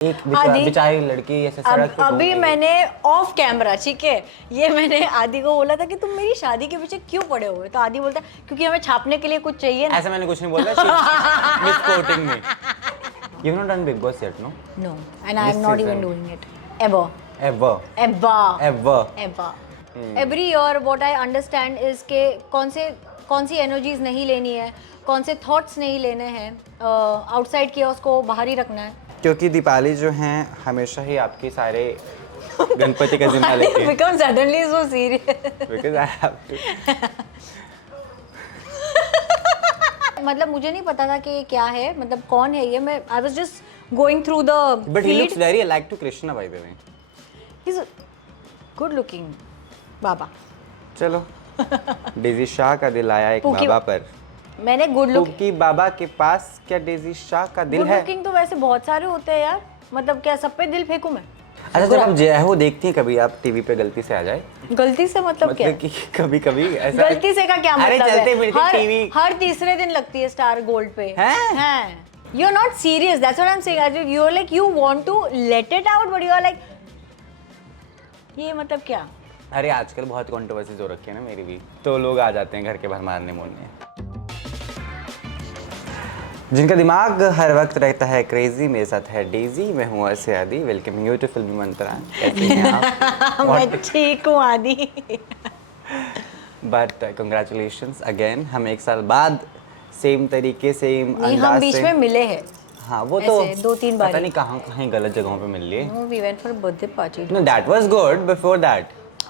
एक आदि बेचारी लड़की ऐसे सड़क पे अभी मैंने ऑफ कैमरा, ठीक है, ये मैंने आदि को बोला था कि तुम मेरी शादी के पीछे क्यों पड़े हुए, तो आदि बोलता है क्योंकि हमें छापने के लिए कुछ चाहिए ना। ऐसा मैंने कुछ नहीं बोला, मिसकोटिंग मी। You've not done Big Boss yet, no? No, and I am not even doing it ever. Ever. Ever. Ever. Ever. Every year what I understand is कि कौन सी एनर्जीज नहीं लेनी है, कौन से थॉट्स नहीं लेने हैं, आउटसाइड कियोस्क को बाहर ही रखना है। क्योंकि दीपाली जो हैं हमेशा ही आपकी सारे गणपति का जिम्मा लेती है। Become suddenly so serious. Because I have to. मतलब मुझे नहीं पता था कि ये क्या है, मतलब कौन है ये, मैं I was just going through the But he looks very alike to Krishna, by the way. He's good looking बाबा। चलो, डेजी शाह का दिल आया एक Pookie- बाबा पर। मैंने गुड लुक क्योंकि बाबा के पास क्या डेजी शाह का दिल गुड है? लुकिंग तो वैसे बहुत सारे होते हैं यार, मतलब क्या सब पे दिल फेंकूं मैं? अच्छा, जब आप जय हो देखती हैं कभी, आप टीवी पे गलती से आ जाए, गलती से मतलब क्या? कि कभी कभी ऐसा गलती से का क्या अरे मतलब चलते है? फिरते टीवी हर तीसरे दिन लगती है स्टार गोल्ड पे। हैं? You are not serious, that's what I am saying. You are like you want to let it out but you are like ये मतलब क्या? अरे आजकल बहुत कंट्रोवर्सीज हो रखी है ना मेरी भी, तो लोग आ जाते हैं घर के बाहर मारने मोड़ने। जिनका दिमाग हर वक्त रहता है क्रेजी, मेरे साथ है डेजी, मैं हूँ अर्से आदि। वेलकम यू टू फिल्मी मंत्रा। कैसे हैं आप? मैं ठीक हूँ आदि। बट कंग्रेचुलेशंस अगेन, हम एक साल बाद सेम तरीके सेम नहीं, हम अंदाज बीच से में मिले हैं। हाँ वो तो ऐसे 2-3 बार पता नहीं कहीं गलत जगहों पे मिल लिए। No, we went for a birthday party. No, that was good before that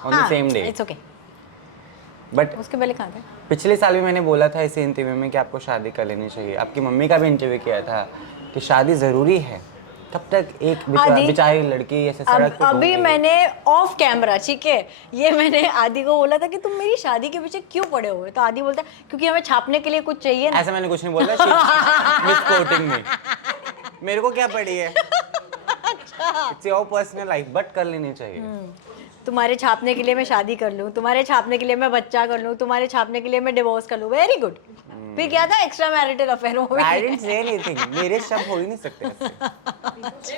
on the same day. It's okay. But उसके पहले कहाँ थे? पिछले साल भी मैंने बोला था इसी इंटरव्यू में कि आपको शादी कर लेनी चाहिए। आपकी मम्मी का भी इंटरव्यू किया था कि शादी ज़रूरी है। तब तक एक बेचारी लड़की ऐसे सड़क पे अभी मैंने ऑफ कैमरा, ठीक है, ये मैंने आदि को बोला था कि तुम मेरी शादी के पीछे क्यों पड़े हुए, तो आदि बोलता है क्योंकि हमें छापने के लिए कुछ चाहिए ना। ऐसा मैंने कुछ नहीं बोला, मिसकोटिंग मी। मेरे को क्या पड़ी है? It's your personal life, but कर लेनी चाहिए। तुम्हारे छापने के लिए मैं शादी कर लूँ, तुम्हारे छापने के लिए मैं बच्चा कर लूँ, तुम्हारे छापने के लिए मैं डिवोर्स कर लूँ, वेरी गुड। फिर क्या था एक्स्ट्रा मैरिटल अफेयर हो? आई डिडंट से एनीथिंग, मेरे शब्द हो ही नहीं सकते ऐसे।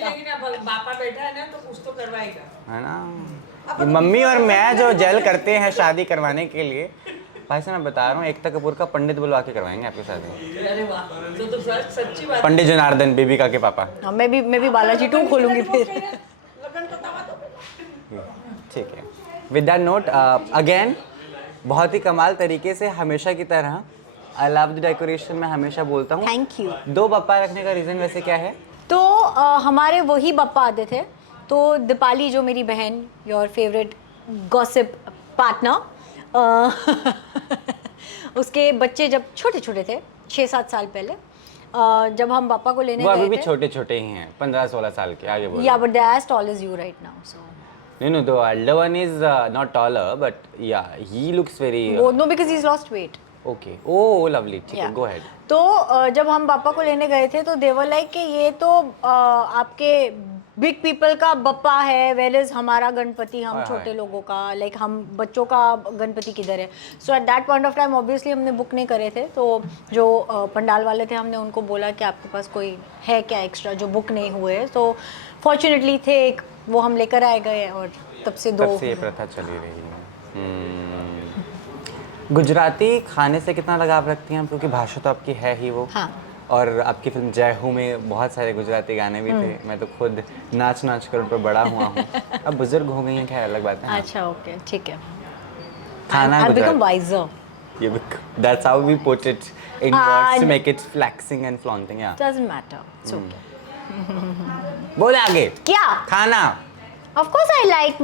लेकिन अब बापा बैठा है ना तो कुछ तो करवाएगा, है ना? ये मम्मी और मैं जो जेल करते हैं शादी करवाने के लिए, भाई साहब मैं बता रहा हूँ, एकता कपूर का पंडित बुलवा के करवाएंगे आपकी शादी। अरे वाह, तो सच्ची बात। पंडित जनार्दन बेबिका के पापा। हाँ, मैं भी बालाजी 2 खोलूंगी फिर। लगन तो दवा दो। ठीक है, विद दैट नोट अगेन बहुत ही कमाल तरीके से हमेशा की तरह आई लव द डेकोरेशन मैं हमेशा बोलता हूँ। Thank you. 2 बप्पा रखने का रीज़न वैसे क्या है? तो हमारे वही बप्पा आते थे, तो दीपाली जो मेरी बहन, योर फेवरेट गॉसिप पार्टनर, उसके बच्चे जब छोटे छोटे थे 6-7 साल पहले, जब हम पापा को लेने वो अभी गए भी थे। छोटे छोटे ही हैं, 15-16 साल के। आगे बोलो। या but they are as tall as you right now, so No, the elder one is not taller, but yeah, he looks very. वो no because he is lost weight. Okay. Oh, lovely. ठीक है, Yeah. go ahead. तो जब हम पापा को लेने गए थे तो देवर लाइक कि ये तो आपके बिग पीपल का बप्पा है, वेयर इज हमारा गणपति, हम हाय, छोटे हाय। लोगों का, लाइक हम बच्चों का गणपति किधर है। So at that point of time obviously हमने बुक नहीं करे थे, तो जो पंडाल वाले थे हमने उनको बोला कि आपके पास कोई है क्या एक्स्ट्रा जो बुक नहीं हुए, तो फॉर्चुनेटली थे एक, वो हम लेकर आए गए और तब से 2। तब से ये प्रथा चली रही है। गुजराती खाने से कितना लगाव रखती हैं आप? क्योंकि भाषा तो आपकी है ही वो। हाँ। और आपकी फिल्म जय हूँ में बहुत सारे गुजराती गाने भी थे। मैं तो खुद नाच नाच कर उन पर बड़ा हुआ हूँ। अब बुजुर्ग हो गई हैं, खैर अलग बात है। अच्छा ओके, ठीक है। खाना I become Gujarati. Wiser. That's how we put it in words to make it flexing and flaunting. Yeah. Doesn't matter, it's okay. बोल आगे। क्या? खाना। ऑफ कोर्स आई लाइक,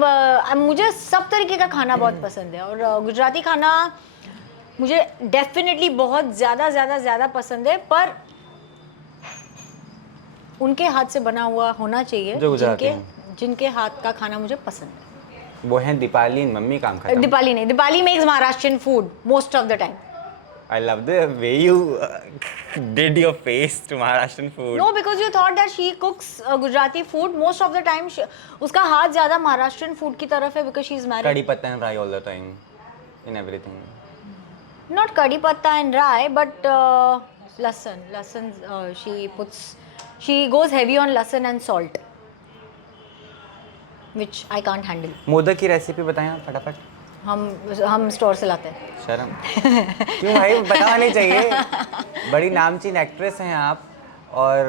मुझे सब तरीके का खाना बहुत पसंद है, और गुजराती खाना मुझे डेफिनेटली बहुत ज़्यादा पसंद है, पर उनके हाथ से बना हुआ होना चाहिए, जो गुजराती जिनके हाथ का खाना मुझे पसंद है। वो हैं दीपाली, मम्मी काम खत्म। दीपाली नहीं, Deepali makes Maharashtrian food most of the time. I love the way you did your face to Maharashtrian food. No, because you thought that she cooks Gujarati food most of the time. उसका हाथ ज़्यादा Maharashtrian food की तरफ है because she is married. Kadi patta and rai all the time in everything. Not kadi patta and rai, but lasan. She goes heavy on lasan and salt. which I can't handle. Modak की recipe बताएं आप फटाफट। हम store से लाते हैं। शर्म क्यों भाई, बताना नहीं चाहिए। बड़ी नामचीन एक्ट्रेस हैं आप और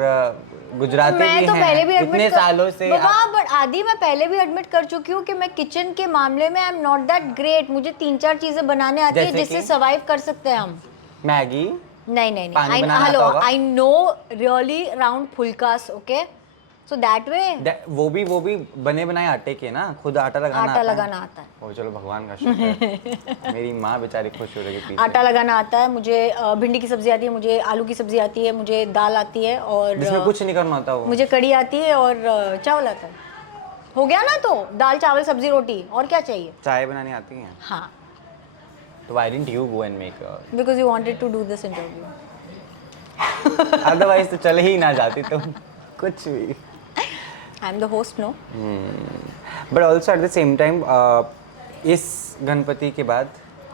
गुजराती मैं भी तो हैं पहले भी इतने सालों से बाबा, बट आदि मैं पहले भी एडमिट कर चुकी हूँ कि मैं किचन के मामले में I am not that great. मुझे 3-4 चीजें बनाने आती है जैसे जिससे कि? सर्वाइव कर सकते हैं हम। मैगी नहीं पानी बनाना हेलो, आता होगा? I know really round phulkas, okay, so that way वो भी बने बनाए आटे के ना, खुद आटा लगाना आटा आता लगाना आता है। है। ओ चलो भगवान का शुक्र है। मेरी माँ बेचारी खुश हो रही है पीछे। आटा लगाना आता है मुझे, भिंडी की सब्जी आती है मुझे, आलू की सब्जी आती है मुझे, दाल आती है और जिसमें कुछ नहीं करना होता वो। मुझे कड़ी आती है और चावल आता है। हो गया ना, तो दाल चावल सब्जी रोटी, और क्या चाहिए? चाय बनानी आती है? हाँ, तो why didn't you go and make because you wanted to do this interview. Otherwise तो चल ही ना जाती तुम कुछ भी। I am the host, no? But also at the same time इस गणपति के बाद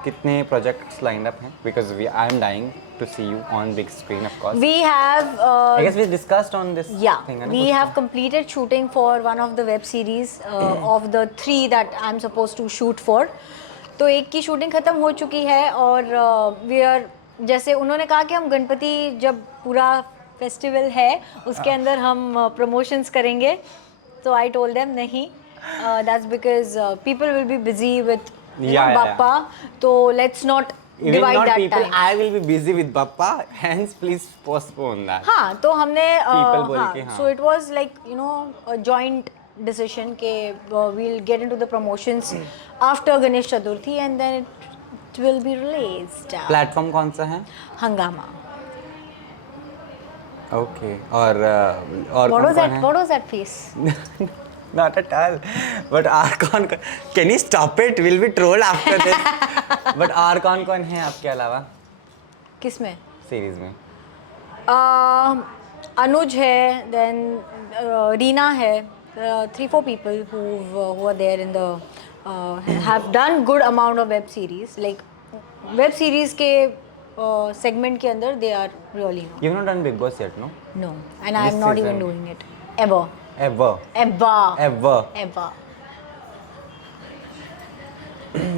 कितने प्रोजेक्ट्स लाइंड अप हैं? Because I am dying to see you on big screen of course. We have I guess we discussed on this thing. है ना, we कुछ have completed shooting for one of the web series of the 3 that I'm supposed to shoot for. तो एक की shooting ख़त्म हो चुकी है और we are, जैसे उन्होंने कहा कि हम गणपति जब पूरा फेस्टिवल है उसके अंदर हम प्रमोशंस करेंगे, तो आई टोल्ड देम नहीं, that's because people will be busy with Bappa, तो let's not Even divide not that people, time. I will be busy with Bappa, hence please postpone that. हाँ, तो हमने People बोल के, हाँ। So it was like you know joint decision के we'll get into the promotions after Ganesh Chaturthi and then it will be released. Platform कौन सा है? हंगामा। ओके और What कौन was कौन that? है? What was that face? Not at all. But और कौन? Can you stop it? We'll be trolled after this. But और कौन है आपके अलावा किसमें? सीरीज में? अनुज है, then रीना है, 3-4 people who are there in the have done good amount of web series, like web series के segment के अंदर they are really known. You've not done Big Boss yet, no? No, and I This am not season. even doing it ever. Ever. Ever.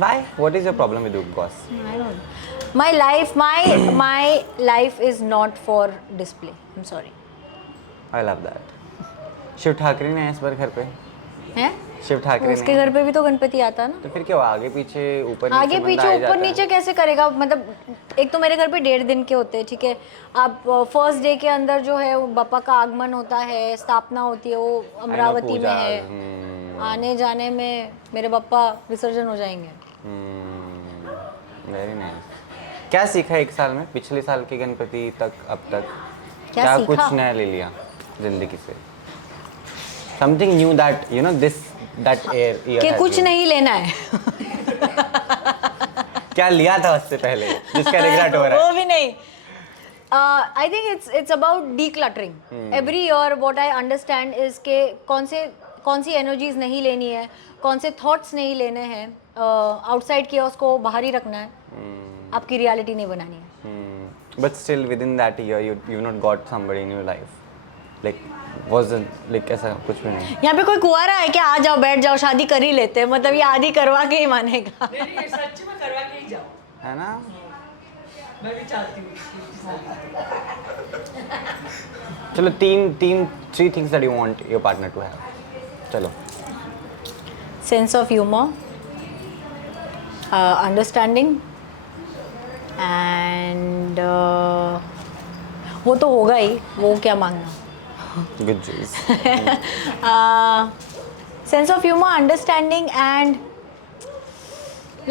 Why? What is your problem with Big Boss? I don't. My life is not for display. I'm sorry. I love that. Shiv Thackeray ने इस बार घर पे हैं? शिव ठाकरे उसके ने घर पे भी तो गणपति आता है ना। तो फिर क्या हुआ? आगे पीछे ऊपर नीचे आगे बंदा पीछे आ ऊपर जाता है। नीचे कैसे करेगा? मतलब एक तो मेरे घर पे 1.5 दिन के होते हैं, ठीक है। आप फर्स्ट डे के अंदर जो है वो बापा का आगमन होता है, स्थापना होती है, वो अमरावती में पूजा, है। आने जाने में मेरे पापा विसर्जन हो जाएंगे। Very nice. क्या सीखा एक साल में? पिछले साल के गणपति तक अब तक क्या सीखा? कुछ नया ले लिया जिंदगी से? Something knew that you know that year कि कुछ नहीं लेना है। क्या लिया था उससे पहले जिसका रिग्रेट हो रहा है? वो भी नहीं। I think it's about decluttering every year. What I understand is के कौन सी एनर्जीज नहीं लेनी है, कौन से थॉट्स नहीं लेने हैं, आउटसाइड कियोस्क को बाहर ही रखना है, आपकी रियलिटी नहीं बनानी है। But still with in that year you not got somebody in your life like wasn't like ऐसा कुछ भी नहीं? यहाँ पे कोई कुंवारा है क्या? आ जाओ, बैठ जाओ, शादी कर ही लेते हैं, मतलब ये आदि करवा के ही मानेगा। नहीं सच्ची में करवा के ही जाओ, है ना? मैं भी चाहती हूँ। चलो three things that you want your partner to have. चलो। Sense of humour, understanding and वो तो होगा ही, वो क्या मांगना। Good choice. Sense of humor, understanding, and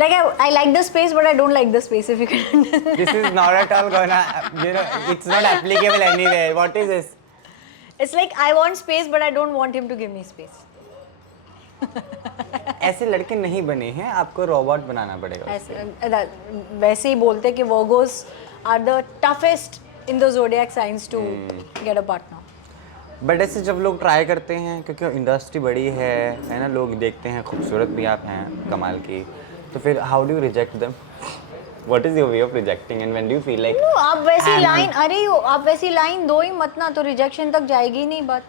like I like the space, but I don't like the space. If you can. This is not at all gonna, you know, it's not applicable anywhere. What is this? It's like I want space, but I don't want him to give me space. ऐसे लड़के नहीं बने हैं, आपको robot बनाना पड़ेगा। ऐसे वैसे ही बोलते कि Virgos are the toughest in the zodiac signs to get a partner. But ऐसे जब लोग ट्राई करते हैं, क्योंकि इंडस्ट्री बड़ी है ना, लोग देखते हैं, खूबसूरत भी आप हैं कमाल की, तो फिर how do you reject them? What is your way of rejecting and when do you feel like No, आप वैसी लाइन, अरे आप वैसी लाइन दो ही मत ना, तो रिजेक्शन तक जाएगी नहीं बात।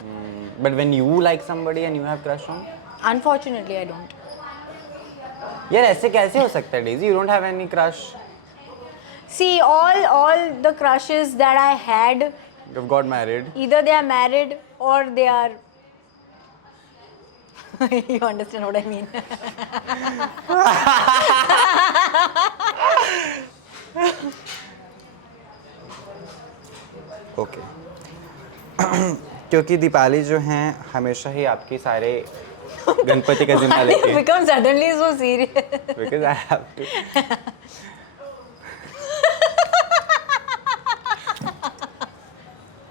But when you like somebody and you have crush on? Unfortunately, I don't. यार ऐसे कैसे हो सकता है Daisy? You don't have any crush? See, all the crushes that I had, you got married? either they are married or they are. You understand what I mean? Okay क्योंकि दीपाली जो हैं हमेशा ही आपकी सारे गणपति का जिम्मा लेती You है। become suddenly so serious. Because I have to.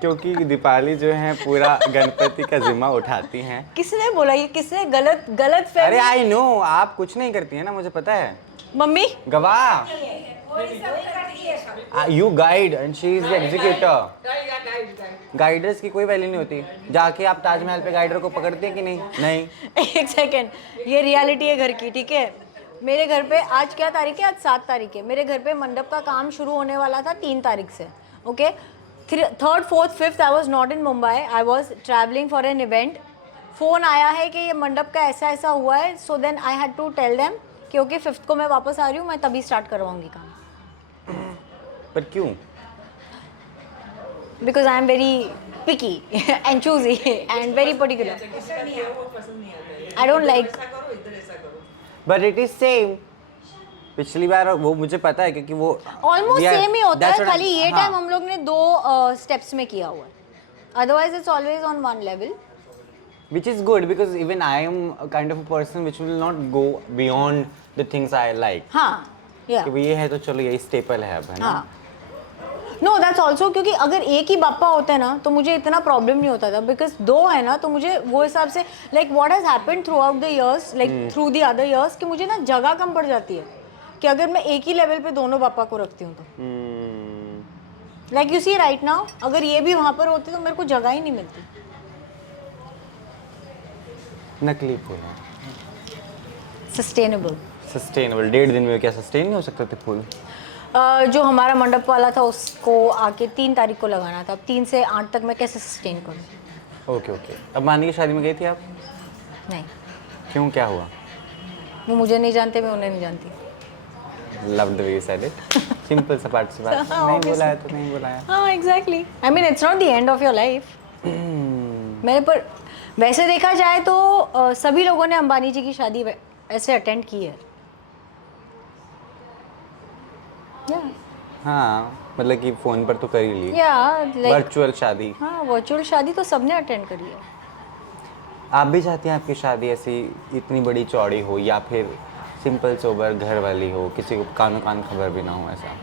क्योंकि दीपाली जो है पूरा गणपति का जिम्मा उठाती हैं। किसने बोला ये? किसने गलत अरे फहमी? आई नो आप कुछ नहीं करती है ना, मुझे पता है। मम्मी गवाह you guide and she is the executor. Guiders की कोई वैल्यू नहीं होती। जाके आप ताजमहल पे गाइडर को पकड़ते हैं कि नहीं? नहीं। एक सेकेंड, ये रियलिटी है घर की, ठीक है? मेरे घर पे आज क्या तारीख है? आज 7 तारीख है। मेरे घर पे मंडप का काम शुरू होने वाला था 3 तारीख से, okay? 3rd, 4th, 5th I was not in Mumbai, I was travelling for an event. Phone आया है कि ये मंडप का ऐसा ऐसा हुआ है, so then I had to tell them कि ओके 5th को मैं वापस आ रही हूँ, मैं तभी स्टार्ट करवाऊँगी काम। पर क्यों? Because I am very picky and choosy and very particular. I don't like. But it is same. पिछली बार वो मुझे पता है क्योंकि वो ऑलमोस्ट सेम ही होता है, खाली ये हाँ। टाइम हम लोग ने 2 स्टेप्स में किया हुआ है, otherwise it's always on one level. Which is good because even I am a kind of a person which will not go beyond the things I like. हाँ, या कि ये है तो चलो यही स्टेपल है अब, है ना? हाँ। नो दैट्स ऑल्सो, क्योंकि अगर एक ही बापा होता है ना तो मुझे इतना प्रॉब्लम नहीं होता था, बिकॉज 2 है ना तो मुझे वो हिसाब से like what has happened through out the years, like through the other years, कि मुझे ना जगह कम पड़ जाती है कि अगर मैं एक ही लेवल पे दोनों पापा को रखती हूँ तो। Like you see right now, अगर ये भी वहाँ पर होते तो मेरे को जगह ही नहीं मिलती। नकली फूल है। सस्टेनेबल। सस्टेनेबल 1.5 दिन में क्या सस्टेन नहीं हो सकते थे फूल? जो हमारा मंडप वाला था उसको आके 3 तारीख को लगाना था, अब 3 से 8 तक मैं कैसे सस्टेन करूँ? Okay okay. अब मानी की शादी में गई थी आप? नहीं, क्यों, क्या हुआ? वो मुझे नहीं जानते, मैं उन्हें नहीं जानती। Love the way you said it. Simple सपाट सी बात। नहीं बुलाया तो नहीं बुलाया। हाँ exactly, I mean it's not the end of your life. मैंने पर वैसे देखा जाए तो सभी लोगों ने अंबानी जी की शादी ऐसे अटेंड की है। हाँ मतलब कि फोन पर तो कर ही ली। या लाइक वर्चुअल शादी। हाँ, वर्चुअल शादी तो सबने अटेंड करी है। आप भी चाहती हैं आपकी शादी ऐसी इतनी बड़ी चौड़ी हो, या फिर सिंपल सोबर घर वाली हो, किसी को कानों कान खबर भी ना हो ऐसा?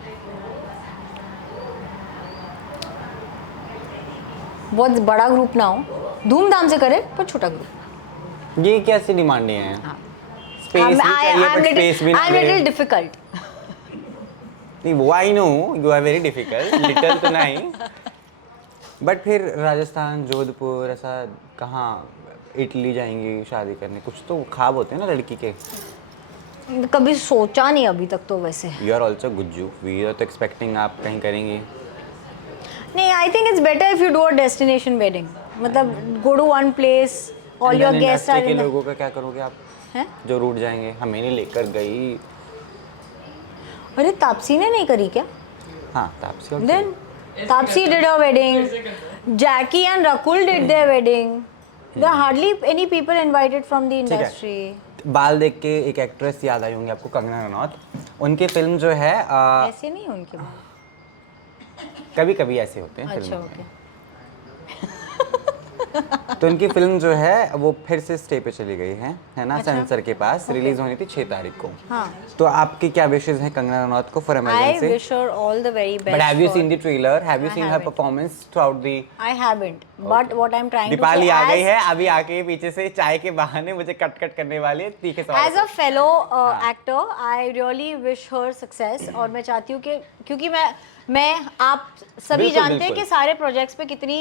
बहुत बड़ा ग्रुप ना हो, धूमधाम से करे पर छोटा ग्रुप। ये कैसी डिमांडें हैं? स्पेस भी चाहिए बट स्पेस भी आई एम ना लिटिल दे। डिफिकल्ट। नहीं वो I know you are very difficult, little तो नहीं, बट फिर राजस्थान, जोधपुर, ऐसा कहाँ, इटली जाएंगी शादी करने, कुछ तो ख्वाब होते हैं ना लड़की के। कभी सोचा नहीं अभी तक तो वैसे। You are also Gujju, we are तो एक्सपेक्टिंग आप कहीं करेंगी। नहीं, I think it's better if you do a destination wedding, मतलब go to one place, all your guests are के इन। लोगों का क्या करोगे आप? हैं? जो रूट जाएंगे, हमें नहीं लेकर गई। अरे तापसी ने नहीं करी क्या? हाँ Taapsee also. Then Tapsi did her wedding. Jackie and Rakul did their wedding. There are hardly any people invited from the ठीक है। industry. बाल देख के एक एक्ट्रेस याद आई होंगी आपको, कंगना रनौत। उनकी फिल्म जो है ऐसे नहीं उनके बाल। कभी कभी ऐसे होते हैं अच्छा फिल्मों में। ओके। तो उनकी फिल्म जो है वो फिर से स्टे पे चली गई है ना? अच्छा। सेंसर के पास रिलीज होनी थी 6 तारीख को। हाँ। तो आपकी क्या विशेष हैं कंगना रनौत को for I emergency? wish her all the very best. But have you for- seen the trailer? Have you I scene her haven't. Performance throughout the? I haven't. But what I'm trying to Deepali say आ गई as- है अभी, आके पीछे से चाय के बहाने मुझे कट करने वाली है तीखे सवाल। As a fellow actor, I really wish her success, और मैं चाहती हूँ कि क्योंकि मैं आप सभी बिल्कुल, जानते हैं बिल्कुल। कि सारे प्रोजेक्ट्स पे कितनी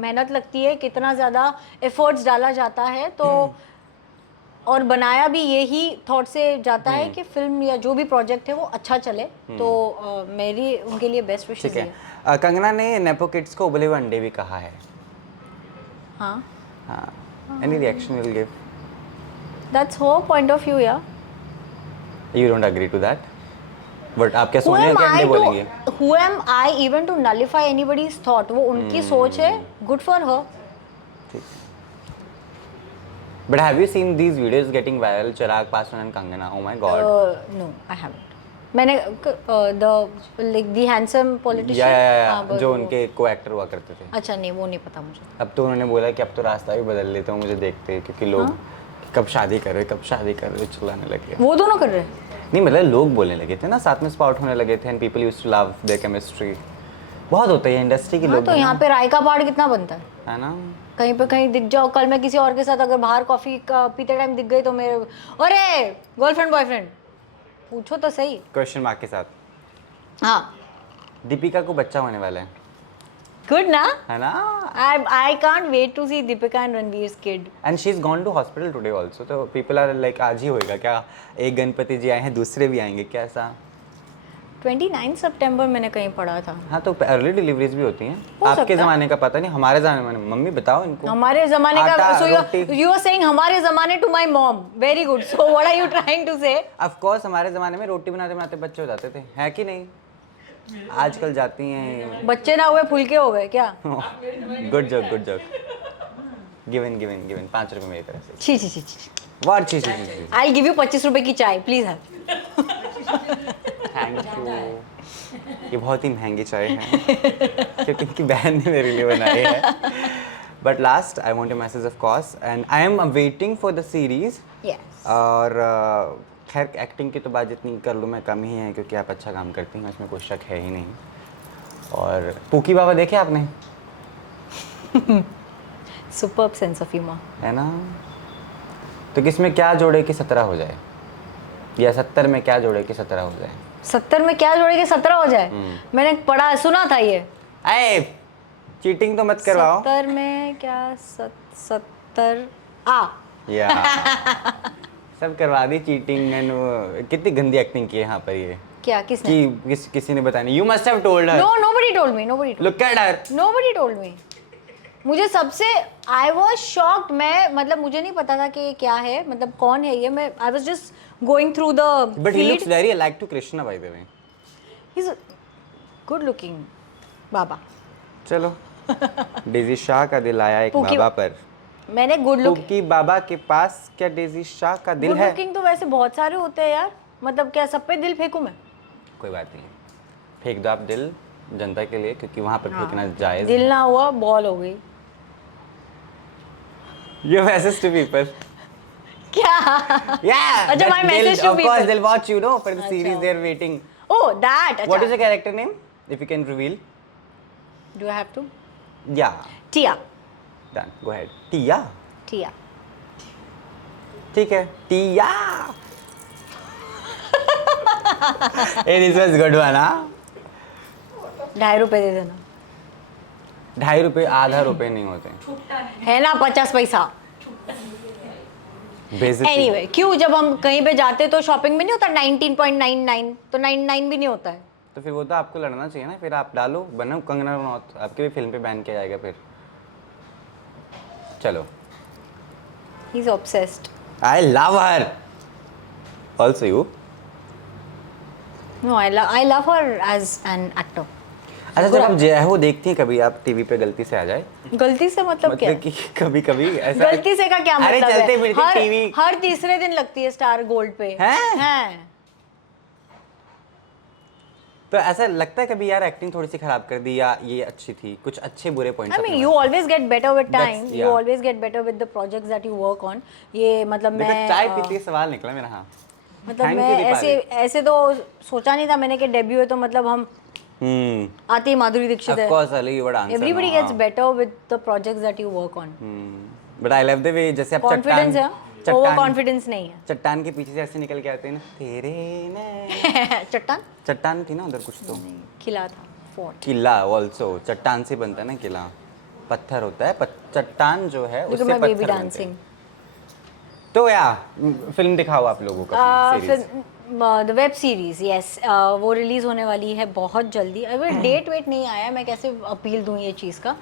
मेहनत लगती है, कितना ज़्यादा एफर्ट्स डाला जाता है, तो और बनाया भी यही थॉट से जाता है कि फिल्म या जो भी प्रोजेक्ट है वो अच्छा चले, तो मेरी उनके लिए बेस्ट विशेस ठीक है। है। कंगना ने नेपो किड्स को उबले हुए अंडे भी कहा है। हाँ, हाँ, any reaction will give? That's her point of view, yeah. You don't agree to that? But आप क्या Who Sonia am candy I बोलेंगे? to who am I even to nullify anybody's thought? वो उनकी सोच है. Good for her. But have you seen these videos getting viral? Chirag Paswan and Kangana. Oh my God. No, I haven't. मैंने the handsome politician. या हाँ, बस जो वो. उनके को एक्टर हुआ करते थे. अच्छा नहीं वो नहीं पता मुझे. अब तो उन्होंने बोला कि अब तो रास्ता भी बदल लेते हो मुझे देखते क्योंकि लोग कब शादी कर रहे चिल्लाने लगे. वो दोनों कर रहे हैं. नहीं मतलब लोग बोलने लगे थे ना साथ में स्पॉट होने लगे थे and people used to love their chemistry. बहुत होता है इंडस्ट्री के हाँ लोग. तो यहाँ पे राय का पहाड़ कितना बनता है. है ना. कहीं पे कहीं दिख जाओ. कल मैं किसी और के साथ अगर बाहर कॉफी पीते टाइम दिख गई तो मेरे अरे गर्लफ्रेंड बॉयफ्रेंड पूछो तो सही. क्वेश्चन मार्क के साथ. हाँ. दीपिका को बच्चा होने वाला है. गुड ना. है ना. I can't wait to see Deepika and Ranveer's kid. And she is gone to hospital today also. तो पीपल आर लाइक आज ही होएगा क्या. एक गणपति जी आए हैं दूसरे भी आएंगे क्या ऐसा. 29 सितंबर मैंने कहीं पढ़ा था. हाँ तो अर्ली डिलीवरीज भी होती हैं. हो सकता आपके है। ज़माने का पता नहीं हमारे ज़माने में. मम्मी बताओ इनको. हमारे जमाने का. आटा, So roti. you are saying हमारे जमाने to my mom. Very good. So what are you trying to say? Of course हमारे ज़माने में रोटी बनाते बनाते बच्चे हो जाते थे. है कि नहीं. आजकल जाती हैं. बच्चे ना हुए फुलके हो गए क्या. Good joke good joke. Given 5 रुपए मेरी तरफ से. छी छी छी छी. वाह छी. I'll give you 25 रुपए की चाय प्लीज है. Thank you. ये बहुत ही महंगी चाय है क्योंकि इनकी बहन ने मेरे लिए बनाई है. But last I want a message of course and I am waiting for the series. Yes. और खैर एक्टिंग की तो बात जितनी कर लूँ मैं कम ही है क्योंकि आप अच्छा काम करती हैं इसमें कोई शक है ही नहीं. और पूकी बाबा देखे आपने. Superb sense of humor. है ना. तो किसमें क्या जोड़े कि 17 हो जाए या 70 में क्या जोड़े कि 17 हो जाए. 70 में क्या जोड़े के 17 हो जाए. मैंने पढ़ा सुना था ये. अरे चीटिंग तो मत करवाओ. 70 में क्या 70 आ. या सब करवा दी चीटिंग एंड कितनी गंदी एक्टिंग की है यहाँ पर ये. क्या किसने. कि किसी ने बताया नहीं. You must have told her. No, nobody told me. Nobody. Look at her. Nobody told me. मुझे सबसे I was shocked. मैं मतलब मुझे नहीं पता था कि ये क्या है मतलब कौन है ये. मैं I was just going through the बट ही feed. Looks very like to Krishna by the way. He's a good looking baba. चलो डेजी शाह का दिल आया एक पूकी- बाबा पर. मैंने गुड लुक. पूकी बाबा के पास क्या डेजी शाह का दिल गुड है. लुकिंग तो वैसे बहुत सारे होते हैं यार. मतलब क्या सब पे दिल फेंकूं मैं. कोई बात नहीं. फेंक दो आप दिल जनता के लिए क्योंकि वहाँ पर फेंकना जायज. दिल ना हुआ बॉल हो गई. Your message to people. क्या. Yeah. अच्छा, my message to Of course, people. they'll watch you, no, for the series. अच्छा. They're waiting. Oh that. What is अच्छा. the character name? If you can reveal. Do I have to. Yeah. Tia. Done. Go ahead. Tia. Tia. ठीक है. Tia. Hey, this was good one, huh? 2.5 रुपए दे देना. 2.5 रुपए आधा रुपए नहीं होते. है ना 50 पैसा. बेइज्जती. एनीवे क्यों जब हम कहीं पे जाते तो शॉपिंग में नहीं होता 19.99 तो 99 भी नहीं होता है. तो फिर वो तो आपको लड़ना चाहिए ना. फिर आप डालो बनो कंगना रनौत. आपके भी फिल्म पे बैन किया जाएगा फिर. चलो. He is obsessed. I love her. Also you. No I love her as an actor. अच्छा जब आप जय हो देखती हैं कभी आप टीवी पे गलती से आ जाए. गलती से मतलब क्या. मतलब कि कभी कभी ऐसा. गलती से का क्या अरे मतलब चलते है. फिरते टीवी. हर तीसरे दिन लगती है स्टार गोल्ड पे. हैं. तो ऐसा लगता है कभी यार एक्टिंग थोड़ी सी खराब कर दी या ये अच्छी थी. कुछ अच्छे बुरे points. I mean, you always get better with time. That's- You yeah. always get better with the projects that you work on. ये मतलब देखो मैं चाय पीते सवाल निकला मेरा. हाँ मतलब Thank मैं you, ऐसे दीपाली. ऐसे तो सोचा नहीं था मैंने कि डेब्यू है तो मतलब हम आते ही माधुरी दीक्षित ऑफ है. Course Ali you would answer. Everybody gets better with the projects that you work on. But I love the way जैसे आप Confidence है. ओवर कॉन्फिडेंस नहीं है. चट्टान के पीछे से ऐसे निकल के आते हैं ना. तेरे ने चट्टान चट्टान थी ना उधर कुछ तो. खिला था फोर्ट. किला ऑल्सो चट्टान से बनता है ना किला. पत्थर होता है. चट्टान जो है उससे मैं पत्थर बेबी बनते हैं. डांसिंग. तो या फिल्म दिखाओ आप लोगों का. Series. The web series yes वो रिलीज होने वाली है बहुत जल्दी. अगर डेट वेट नहीं आया मैं कैसे अपील दूं ये चीज़ का.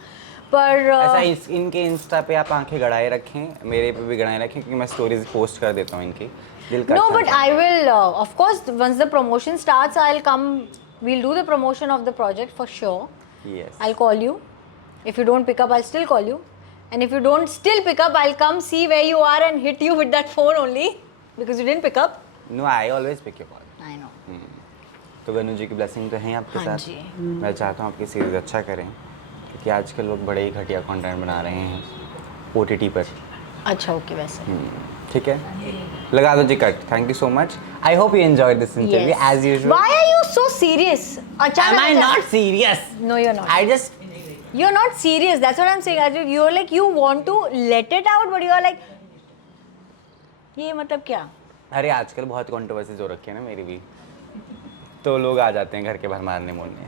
पर ऐसा इनके इंस्टा पे आप आंखें गड़ाए रखें, मेरे पे भी गड़ाए रखें, क्योंकि मैं स्टोरीज पोस्ट कर देता हूँ इनकी। दिल का no, अच्छा but था। I will, of course, once the promotion starts, I'll come. We'll do the promotion of the project for sure. Yes. I'll call you. If you don't pick up, I'll still call you. And if you don't still pick up, I'll come see where you are and hit you with that phone only because you didn't pick up. No, I always pick your call. I know. तो गनु जी की blessing तो है आपके हाँ साथ। जी। मैं चाहता हूँ आपकी सीरीज़ अच्छा करें, क्योंकि आजकल लोग बड़े ही घटिया कंटेंट बना रहे हैं OTT पर। अच्छा, ओके वैसे। ठीक है, लगा दो जी cut. Thank you so much. I hope you enjoyed this interview as usual. Why are you so serious? Am I not serious? No, you're not. I just You're not serious. That's what I'm saying. You're like, you want to let it out, but you're like, ये मतलब क्या? अरे आजकल बहुत controversies हो रखी है ना मेरी भी, तो लोग आ जाते हैं घर के बाहर मारने मोड़ने।